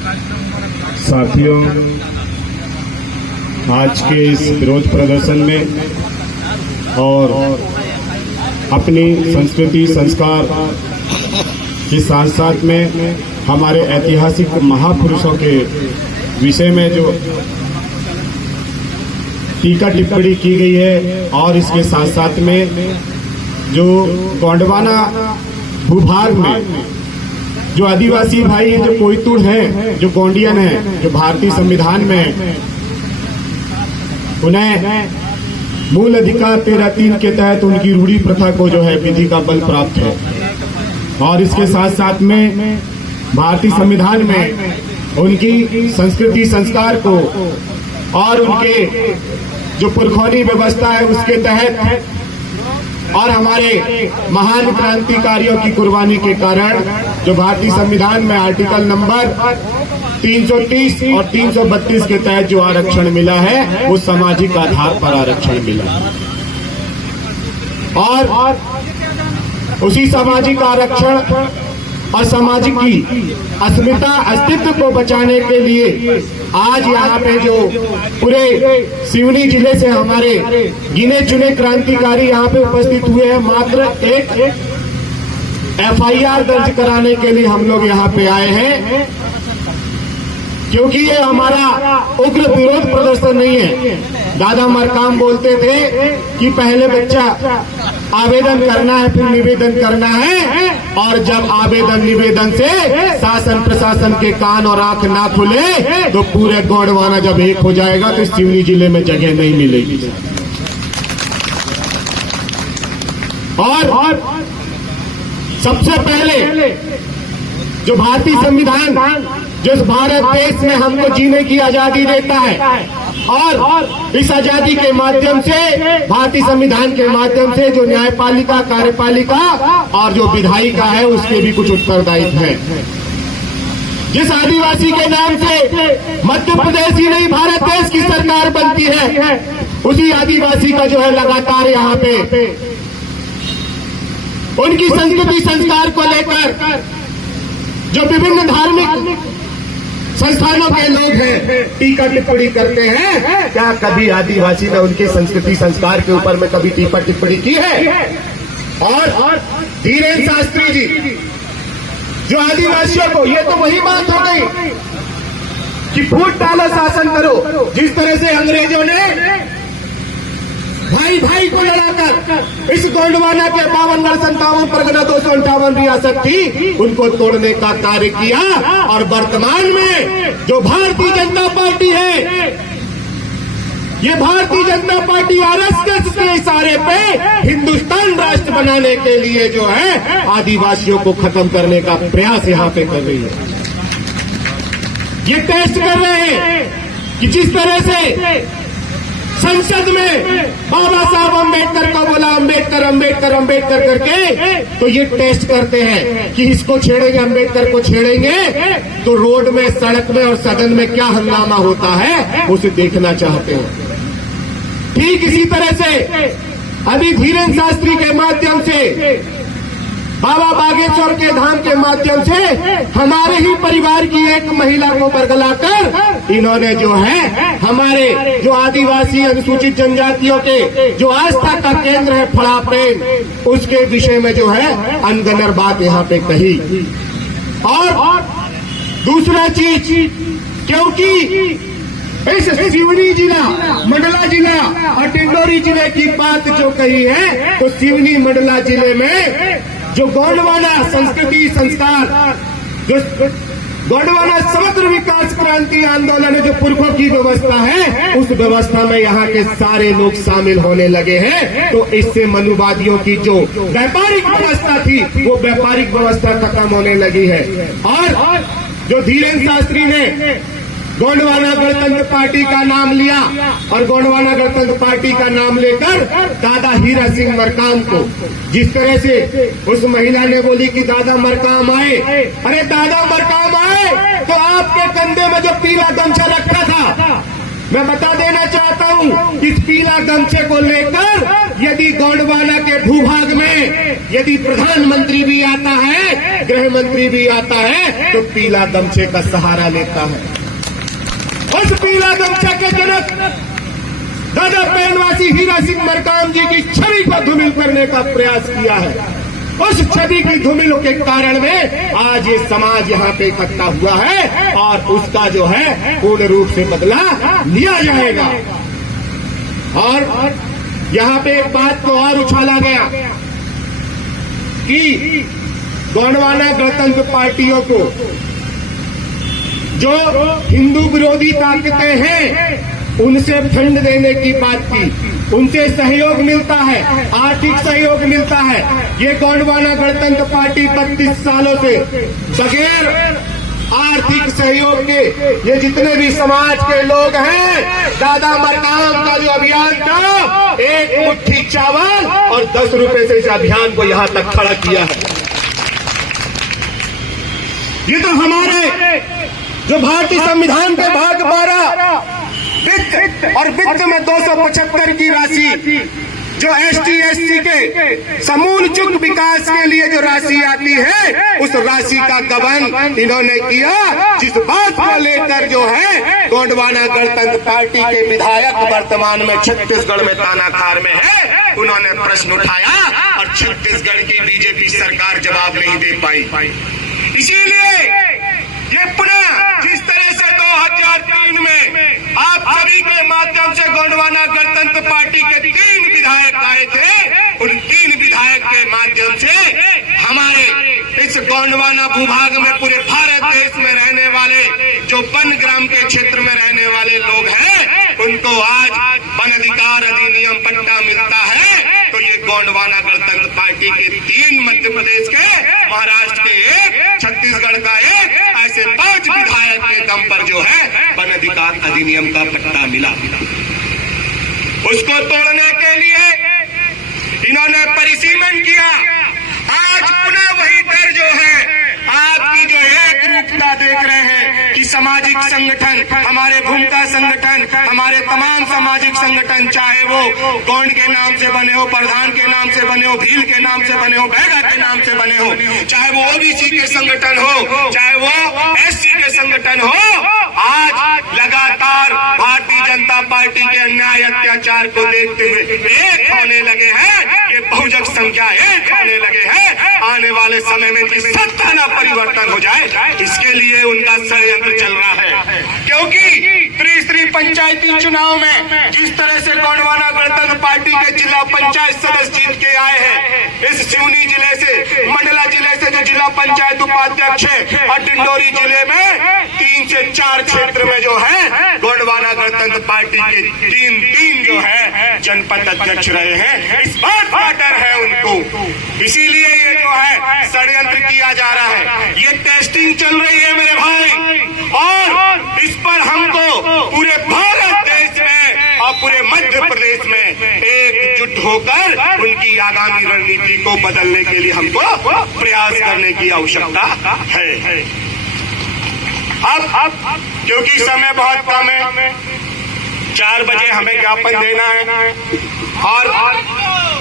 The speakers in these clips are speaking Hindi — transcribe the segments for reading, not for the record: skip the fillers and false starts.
साथियों, आज के इस विरोध प्रदर्शन में और अपनी संस्कृति संस्कार के साथ साथ में हमारे ऐतिहासिक महापुरुषों के विषय में जो टीका टिप्पणी की गई है और इसके साथ साथ में जो गोंडवाना भूभाग में जो आदिवासी भाई हैं, जो कोयतुड़ हैं, जो गोंडियन हैं, जो भारतीय संविधान में उन्हें मूल अधिकार 13(3) के तहत उनकी रूढ़ी प्रथा को जो है विधि का बल प्राप्त है। और इसके साथ साथ में भारतीय संविधान में उनकी संस्कृति संस्कार को और उनके जो पुरखौनी व्यवस्था है उसके तहत और हमारे महान क्रांतिकारियों की कुर्बानी के कारण जो भारतीय संविधान में आर्टिकल नंबर 330 और 332 के तहत जो आरक्षण मिला है वो सामाजिक आधार पर आरक्षण मिला और उसी सामाजिक आरक्षण और सामाजिक की अस्मिता अस्तित्व को बचाने के लिए आज यहाँ पे जो पूरे सिवनी जिले से हमारे गिने चुने क्रांतिकारी यहाँ पे उपस्थित हुए हैं, मात्र एक FIR दर्ज कराने के लिए हम लोग यहाँ पे आए हैं, क्योंकि ये हमारा उग्र विरोध प्रदर्शन नहीं है। दादा मरकाम बोलते थे कि पहले बच्चा आवेदन करना है फिर निवेदन करना है, और जब आवेदन निवेदन से शासन प्रशासन के कान और आंख ना खुले तो पूरे गोंडवाना जब एक हो जाएगा तो सिवनी जिले में जगह नहीं मिलेगी। और सबसे पहले जो भारतीय संविधान जो इस भारत देश में हमको जीने की आजादी देता है और इस आजादी के माध्यम से भारतीय संविधान के माध्यम से जो न्यायपालिका, कार्यपालिका और जो विधायिका है उसके भी कुछ उत्तरदायित्व है। जिस आदिवासी के नाम से मध्य प्रदेश ही नहीं भारत देश की सरकार बनती है, उसी आदिवासी का जो है लगातार यहाँ पे उनकी संस्कृति संस्कार को लेकर जो विभिन्न धार्मिक संस्थानों के लोग हैं टीका टिप्पणी करते हैं। क्या कभी आदिवासी ने उनके संस्कृति संस्कार के ऊपर में कभी टीका टिप्पणी की है? और धीरेन्द्र शास्त्री जी जो आदिवासियों को, ये तो वही बात हो गई कि फूट डालो शासन करो। जिस तरह से अंग्रेजों ने भाई भाई को लड़ाकर इस गोंडवाना के 52 57 परगना 258 रियासत थी उनको तोड़ने का कार्य किया, और वर्तमान में जो भारतीय जनता पार्टी है, ये भारतीय जनता पार्टी RSS के इशारे पे हिंदुस्तान राष्ट्र बनाने के लिए जो है आदिवासियों को खत्म करने का प्रयास यहाँ पे कर रही है। ये टेस्ट कर रहे हैं कि जिस तरह से संसद में बाबा साहब अम्बेडकर को बोला अम्बेडकर अम्बेडकर अम्बेडकर करके, तो ये टेस्ट करते हैं कि इसको छेड़ेंगे, अम्बेडकर को छेड़ेंगे तो रोड में, सड़क में और सदन में क्या हंगामा होता है उसे देखना चाहते हैं। ठीक इसी तरह से अभी धीरेन्द्र शास्त्री के माध्यम से, बाबा बागेश्वर के धाम के माध्यम से हमारे ही परिवार की एक महिला को बरगलाकर इन्होंने जो है हमारे जो आदिवासी अनुसूचित जनजातियों के जो आस्था का केंद्र है फड़ाप्रेम, उसके विषय में जो है अनगनर बात यहाँ पे कही। और दूसरा चीज, क्योंकि इस सिवनी जिला, मंडला जिला और डिंडोरी जिले की बात जो कही है, तो सिवनी मंडला जिले में जो गोंडवाना संस्कृति संस्कार, जो गोंडवाना समग्र विकास क्रांति आंदोलन जो पुरखों की व्यवस्था है, उस व्यवस्था में यहाँ के सारे लोग शामिल होने लगे हैं। तो इससे मनुवादियों की जो व्यापारिक व्यवस्था थी वो व्यापारिक व्यवस्था खत्म होने लगी है। और जो धीरेन्द्र शास्त्री ने गोंडवाना गणतंत्र पार्टी का नाम लिया और गोंडवाना गणतंत्र पार्टी का नाम लेकर दादा हीरा सिंह मरकाम को, जिस तरह से उस महिला ने बोली कि दादा मरकाम आए, अरे दादा मरकाम आए तो आपके कंधे में जो पीला गमछा रखा था मैं बता देना चाहता हूं कि इस पीला गमछे को लेकर यदि गोंडवाना के भूभाग में यदि प्रधानमंत्री भी आता है, गृह मंत्री भी आता है, तो पीला गमछे का सहारा लेता है। उस पीला गमछे के जनक दादा पैनवासी हीरा सिंह मरकाम जी की छवि को धूमिल करने का प्रयास किया है। उस छवि की धूमिल के कारण में आज ये समाज यहाँ पे इकट्ठा हुआ है और उसका जो है पूर्ण रूप से बदला लिया जाएगा। और यहाँ पे एक बात को और उछाला गया कि गोंडवाना गणतंत्र पार्टियों को जो हिंदू विरोधी ताकतें हैं उनसे फंड देने की बात की, उनसे सहयोग मिलता है, आर्थिक सहयोग मिलता है। ये गोंडवाना गणतंत्र पार्टी 32 सालों से बगैर आर्थिक सहयोग के ये जितने भी समाज के लोग हैं, दादा मरकाम का जो अभियान था, एक मुट्ठी चावल और 10 रुपए से इस अभियान को यहां तक खड़ा किया है। ये तो हमारे जो भारतीय संविधान के भाग 12 वित्त और वित्त में 275 की राशि जो ST/SC के समूल चुक विकास के लिए जो राशि आती है, उस राशि का गबन इन्होंने किया। जिस बात को लेकर जो है गोंडवाना गणतंत्र पार्टी के विधायक वर्तमान में छत्तीसगढ़ में तानाखार में है, उन्होंने प्रश्न उठाया और छत्तीसगढ़ की बीजेपी सरकार जवाब नहीं दे पाई। इसीलिए ये पुनः जिस तरह से 2003 में आप सभी के माध्यम से गोंडवाना गणतंत्र पार्टी के 3 विधायक आए थे, उन 3 विधायक के माध्यम से हमारे इस गोंडवाना भूभाग में पूरे भारत देश में रहने वाले जो वन ग्राम के क्षेत्र में रहने वाले लोग हैं, उनको आज वन अधिकार अधिनियम पट्टा मिलता है। तो ये गोंडवाना गणतंत्र पार्टी के 3 मध्य प्रदेश के, महाराष्ट्र के 1, छत्तीसगढ़ का 1, ऐसे 5 विधायक के दम पर जो है वन अधिकार अधिनियम का पट्टा मिला। उसको तोड़ने के लिए इन्होंने परिसीमन किया। आज पुनः वही डर जो है, आपकी जो एक रूपता देख रहे हैं कि सामाजिक संगठन, हमारे भूमिका संगठन, हमारे तमाम सामाजिक संगठन, चाहे वो गोंड के नाम से बने हो, प्रधान के नाम से बने हो, भील के नाम से बने हो, बैगा के नाम से बने हो, चाहे वो OBC के संगठन हो, चाहे वो SC के संगठन हो, आज लगातार भारतीय जनता पार्टी के अन्याय अत्याचार को देखते हुए एक होने लगे हैं। ये बहुजन संख्या एक होने लगे हैं। आने वाले समय में इनकी सत्ता न परिवर्तन हो जाए, इसके लिए उनका षड्यंत्र चल रहा है। क्योंकि त्रिस्तरीय पंचायती चुनाव में जिस तरह से गोंडवाना गणतंत्र पार्टी के जिला पंचायत सदस्य जीत के आए हैं, इस सिवनी जिले से, मंडला जिले से जो जिला पंचायत उपाध्यक्ष है, और डिंडोरी जिले में 3 से 4 क्षेत्र में जो है गोंडवाना गणतंत्र पार्टी के 3 जो है जनपद अध्यक्ष रहे हैं। इस बात का डर है उनको, इसीलिए ये जो है षड्यंत्र किया जा रहा है। ये टेस्टिंग चल रही है मेरे भाई, और इस पर हमको पूरे भारत देश में और पूरे मध्य प्रदेश में एकजुट होकर उनकी आगामी रणनीति को बदलने के लिए हमको प्रयास करने की आवश्यकता है। अब क्योंकि समय बहुत कम है, 4 बजे हमें ज्ञापन देना है, और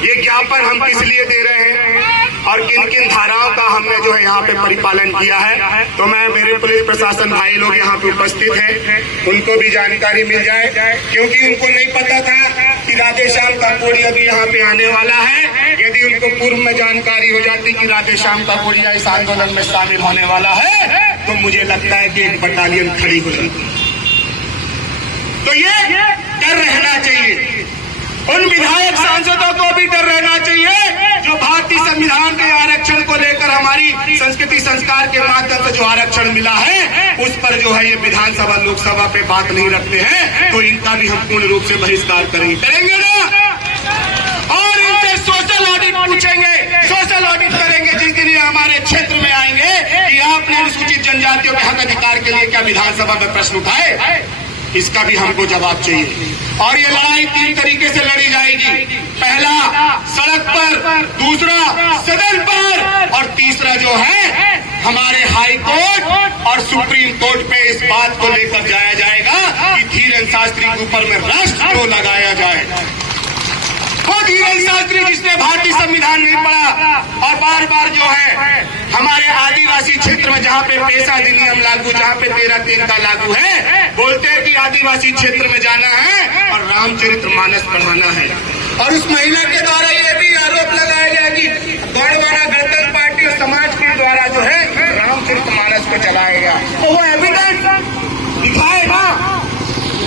ये ज्ञापन हम किस लिए दे रहे हैं और किन किन धाराओं का हमने जो है यहाँ पे परिपालन किया है, तो मैं, मेरे पुलिस प्रशासन भाई लोग यहाँ पे उपस्थित हैं, उनको भी जानकारी मिल जाए, क्योंकि उनको नहीं पता था कि राधेश्याम काकोड़िया भी यहाँ पे आने वाला है। यदि उनको पूर्व में जानकारी हो जाती कि राधेश्याम काकोड़िया इस आंदोलन में शामिल होने वाला है, तो मुझे लगता है कि एक बटालियन खड़ी हो जाती। तो ये डर रहना चाहिए, उन विधायक सांसदों को भी डर रहना चाहिए जो भारतीय संविधान के आरक्षण को लेकर हमारी संस्कृति संस्कार के माध्यम से जो आरक्षण मिला है, उस पर जो है ये विधानसभा लोकसभा पे बात नहीं रखते हैं, तो इनका भी हम पूर्ण रूप से बहिष्कार करेंगे ना। और इनसे सोशल ऑडिट पूछेंगे, सोशल ऑडिट करेंगे जिस दिन ये हमारे क्षेत्र में आएंगे कि आपने अनुसूचित जनजातियों के हक अधिकार के लिए क्या विधानसभा में प्रश्न उठाए, इसका भी हमको जवाब चाहिए। और ये लड़ाई 3 तरीके से लड़ी जाएगी, पहला सड़क पर, दूसरा सदन पर, और तीसरा जो है हमारे हाई कोर्ट और सुप्रीम कोर्ट पे इस बात को लेकर जाया जाएगा कि धीरेन्द्र शास्त्री के ऊपर में राष्ट्रद्रोह लगाया जाए। वो धीरेन्द्र शास्त्री जिसने भारतीय संविधान नहीं पढ़ा और बार बार जो है हमारे आदिवासी क्षेत्र में जहाँ पे पैसा अधिनियम लागू, जहाँ पे 13(3) का लागू है, बोलते हैं कि आदिवासी क्षेत्र में जाना है और रामचरितमानस पढ़ाना है। और उस महिला के द्वारा ये भी आरोप लगाया गया कि गोंडवाना गणतंत्र पार्टी और समाज के द्वारा जो है रामचरितमानस को चलाया गया। तो वो एविडेंस दिखाए ना,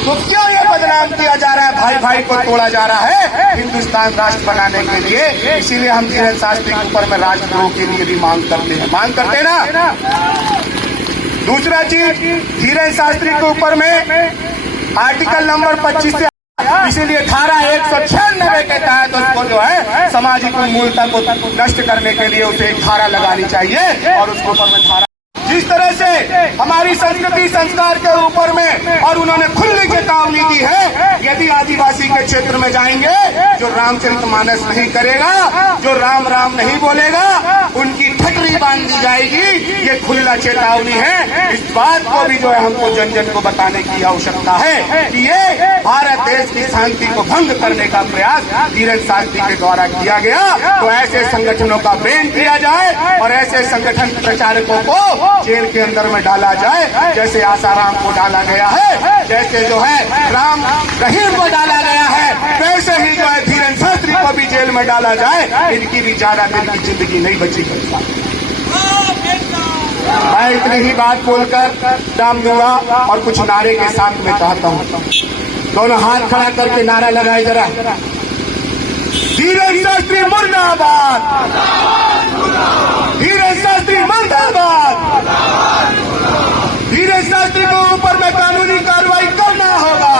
तो क्यों ये बदनाम किया जा रहा है, भाई भाई को तोड़ा जा रहा है हिंदुस्तान राष्ट्र बनाने के लिए। इसीलिए हम धीरेन्द्र शास्त्री के ऊपर में राष्ट्रद्रोह के लिए भी मांग करते हैं ना। दूसरा चीज, धीरेन्द्र शास्त्री के ऊपर में आर्टिकल नंबर 25 से इसीलिए धारा 196 के तहत उसको जो है सामाजिक मूलता को नष्ट करने के लिए उसे एक धारा लगानी चाहिए और उसके ऊपर में धारा, जिस तरह से हमारी संस्कृति संस्कार के ऊपर में, और उन्होंने खुली चेतावनी दी है, यदि आदिवासी के क्षेत्र में जाएंगे जो रामचरितमानस नहीं करेगा, जो राम राम नहीं बोलेगा, उनकी ठकरी बांध दी जाएगी। ये खुला चेतावनी है। इस बात को भी जो है हमको जन जन को बताने की आवश्यकता है कि ये भारत देश की शांति को भंग करने का प्रयास धीरेन्द्र शास्त्री के द्वारा किया गया। तो ऐसे संगठनों का बैन किया जाए और ऐसे संगठन प्रचारकों को जेल के अंदर में डाला जाए, जैसे आसाराम को डाला गया है, जैसे जो है राम रहीम को डाला गया है, वैसे ही जो है धीरेन्द्र शास्त्री को भी जेल में डाला जाए। इनकी भी ज्यादा दिन की जिंदगी नहीं बची। मैं इतनी ही बात बोलकर दाम दूंगा और कुछ नारे के साथ में कहता हूँ। दोनों हाथ खड़ा करके नारा लगाए जरा। धीरेन्द्र शास्त्री मुर्दाबाद, धीरेन्द्र शास्त्री मुर्दाबाद, धीरेन्द्र शास्त्री के ऊपर में कानूनी कार्रवाई करना होगा,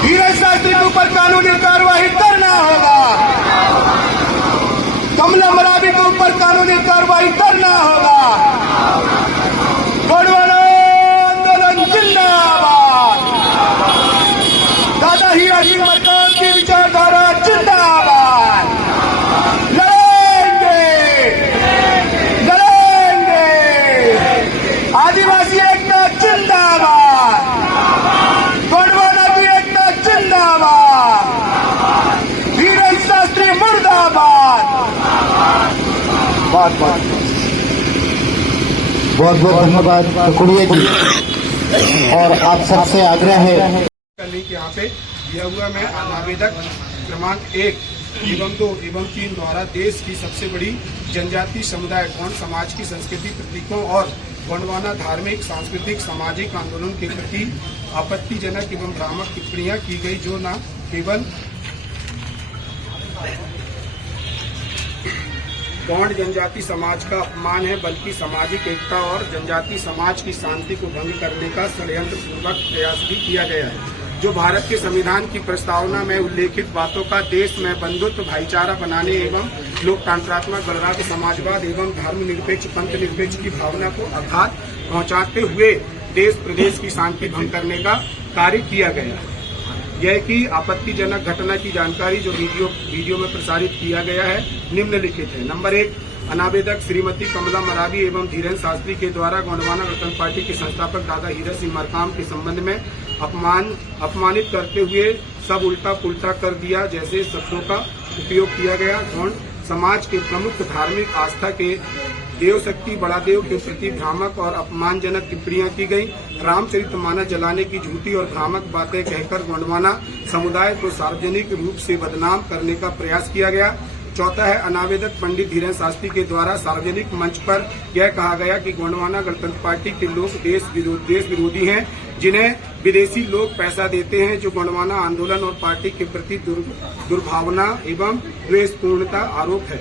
धीरेन्द्र शास्त्री के ऊपर कानूनी कार्रवाई करना होगा, कमला मरावी के ऊपर कानूनी कार्रवाई करना होगा। गोंडवाना आंदोलन जिंदाबाद, दादा हीरा सिंह मरकाम की विचारधारा जिंदाबाद। लड़ेंगे लड़ेंगे, आदिवासी एकता जिंदाबाद, गोंडवाना की एकता जिंदाबाद, धीरेन्द्र शास्त्री मुर्दाबाद। बहुत बहुत धन्यवाद कुड़िया जी। और आप सबसे आग्रह है करने के यहाँ पे दिया हुआ मैं आवेदक क्रमांक 1 एवं 2 एवं 3 द्वारा देश की सबसे बड़ी जनजातीय समुदाय गोंड समाज की संस्कृति प्रतीकों और गोंडवाना धार्मिक सांस्कृतिक सामाजिक आंदोलन के प्रति आपत्तिजनक एवं भ्रामक टिप्पणियां की गई, जो न केवल गोंड जनजाति समाज का अपमान है, बल्कि सामाजिक एकता और जनजाति समाज की शांति को भंग करने का षड्यंत्र पूर्वक प्रयास भी किया गया है। जो भारत के संविधान की प्रस्तावना में उल्लेखित बातों का देश में बंधुत्व भाईचारा बनाने एवं लोकतंत्रात्मक गणराज्य समाजवाद एवं धर्मनिरपेक्ष पंथ निरपेक्ष की भावना को आघात पहुंचाते हुए देश प्रदेश की शांति भंग करने का कार्य किया गया है। यह कि आपत्तिजनक घटना की जानकारी जो वीडियो में प्रसारित किया गया है निम्नलिखित है। नंबर 1, अनावेदक श्रीमती कमला मरावी एवं धीरेन्द्र शास्त्री के द्वारा गोंडवाना गणतंत्र पार्टी के संस्थापक दादा हीरा सिंह मरकाम के संबंध में अपमानित करते हुए सब उल्टा पुल्टा कर दिया जैसे शब्दों का उपयोग किया गया। गोंड समाज के प्रमुख धार्मिक आस्था के देव शक्ति बड़ादेव के प्रति भ्रामक और अपमानजनक टिप्पणियां की गई। रामचरितमानस जलाने की झूठी और भ्रामक बातें कहकर गोंडवाना समुदाय को सार्वजनिक रूप से बदनाम करने का प्रयास किया गया। चौथा है, अनावेदक पंडित धीरेन्द्र शास्त्री के द्वारा सार्वजनिक मंच पर यह कहा गया कि गोंडवाना गणतंत्र पार्टी के लोग देश विरोधी हैं, जिन्हें विदेशी लोग पैसा देते हैं, जो गोंडवाना आंदोलन और पार्टी के प्रति दुर्भावना एवं द्वेषपूर्णता आरोप है।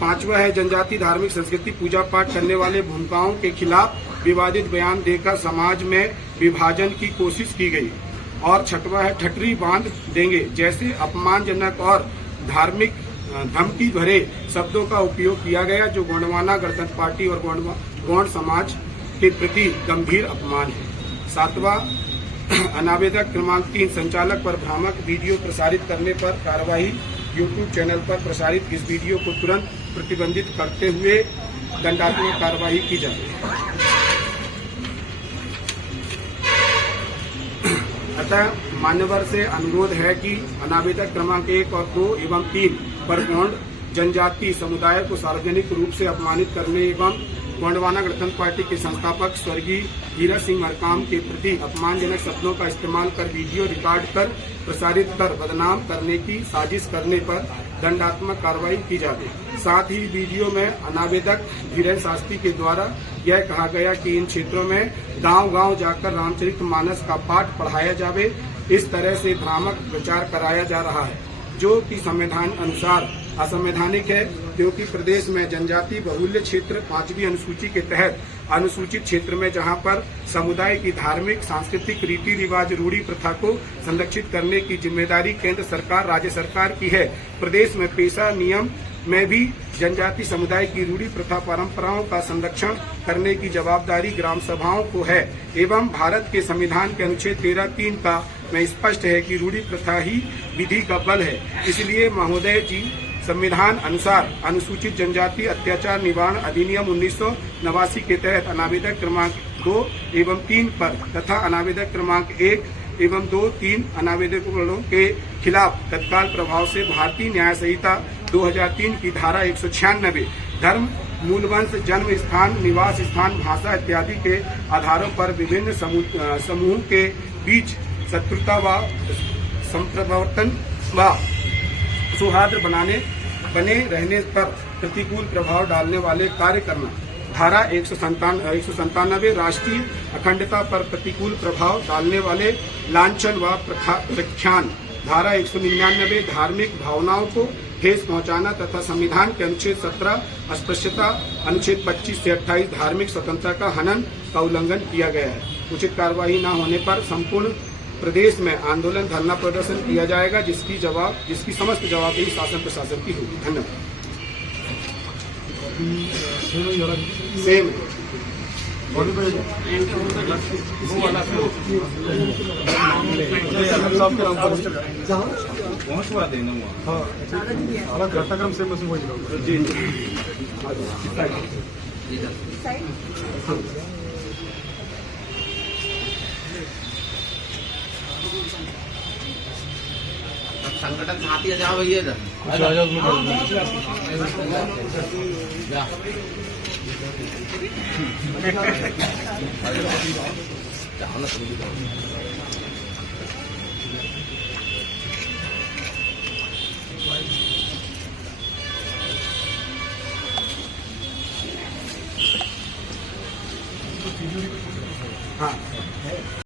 पांचवा है, जनजाति धार्मिक संस्कृति पूजा पाठ करने वाले भूमिकाओं के खिलाफ विवादित बयान देकर समाज में विभाजन की कोशिश की गई। और छठवा है, ठटरी बांध देंगे जैसे अपमानजनक और धार्मिक धमकी भरे शब्दों का उपयोग किया गया, जो गोंडवाना गणतंत्र पार्टी और गोंड समाज के प्रति गंभीर अपमान है। सातवां, अनावेदक क्रमांक 3, संचालक पर भ्रामक वीडियो प्रसारित करने पर कार्रवाई। यूट्यूब चैनल पर प्रसारित इस वीडियो को तुरंत प्रतिबंधित करते हुए दंडात्मक कार्रवाई की जाए। अतः मान्यवर से अनुरोध है कि अनावेदक क्रमांक 1 और 2 एवं 3 पर गौंड जनजाति समुदाय को सार्वजनिक रूप से अपमानित करने एवं गोंडवाना गणतंत्र पार्टी के संस्थापक स्वर्गीय हीरा सिंह मरकाम के प्रति अपमानजनक शब्दों का इस्तेमाल कर वीडियो रिकॉर्ड कर प्रसारित कर बदनाम करने की साजिश करने पर दंडात्मक कार्रवाई की जाए। साथ ही वीडियो में अनावेदक धीरेन्द्र शास्त्री के द्वारा यह कहा गया कि इन क्षेत्रों में गांव-गांव जाकर रामचरितमानस का पाठ पढ़ाया जावे, इस तरह से भ्रामक प्रचार कराया जा रहा है जो कि संविधान अनुसार असंवैधानिक है, क्योंकि प्रदेश में जनजाति बहुल्य क्षेत्र 5वीं अनुसूची के तहत अनुसूचित क्षेत्र में जहां पर समुदाय की धार्मिक सांस्कृतिक रीति रिवाज रूढ़ी प्रथा को संरक्षित करने की जिम्मेदारी केंद्र सरकार राज्य सरकार की है, प्रदेश में पेशा नियम में भी जनजाति समुदाय की रूढ़ी प्रथा परंपराओं का संरक्षण करने की जवाबदारी ग्राम सभाओं को है एवं भारत के संविधान के अनुच्छेद 13(3) का में स्पष्ट है कि रूढ़ी प्रथा ही विधि का बल है। इसलिए महोदय जी संविधान अनुसार अनुसूचित जनजाति अत्याचार निवारण अधिनियम 1989 के तहत अनावेदक क्रमांक 2 एवं 3 पर तथा अनावेदक क्रमांक 1 एवं 2, 3 अनावेदकों के खिलाफ तत्काल प्रभाव से भारतीय न्याय संहिता 2003 की धारा 196 धर्म, मूलवंश, जन्म स्थान, निवास स्थान, भाषा इत्यादि के आधारों पर विभिन्न समूह के बीच शत्रुता व संप्रवर्तन व सौहार्द बने रहने पर प्रतिकूल प्रभाव डालने वाले कार्य करना। धारा 197 राष्ट्रीय अखंडता पर प्रतिकूल प्रभाव डालने वाले लांछन व प्रख्यान। धारा 199 धार्मिक भावनाओं को ठेस पहुंचाना तथा संविधान के अनुच्छेद 17 अस्पृश्यता, अनुच्छेद 25 से 28 धार्मिक स्वतंत्रता का हनन का उल्लंघन किया गया है। उचित कार्रवाई न होने पर संपूर्ण प्रदेश में आंदोलन धरना प्रदर्शन किया जाएगा, जिसकी समस्त जवाबदेही शासन प्रशासन की होगी। धन्यवाद। सेम पहुंचवा देना वहाँ घटनाक्रम से मशीन वही संगठन साथी जाओ भैया इधर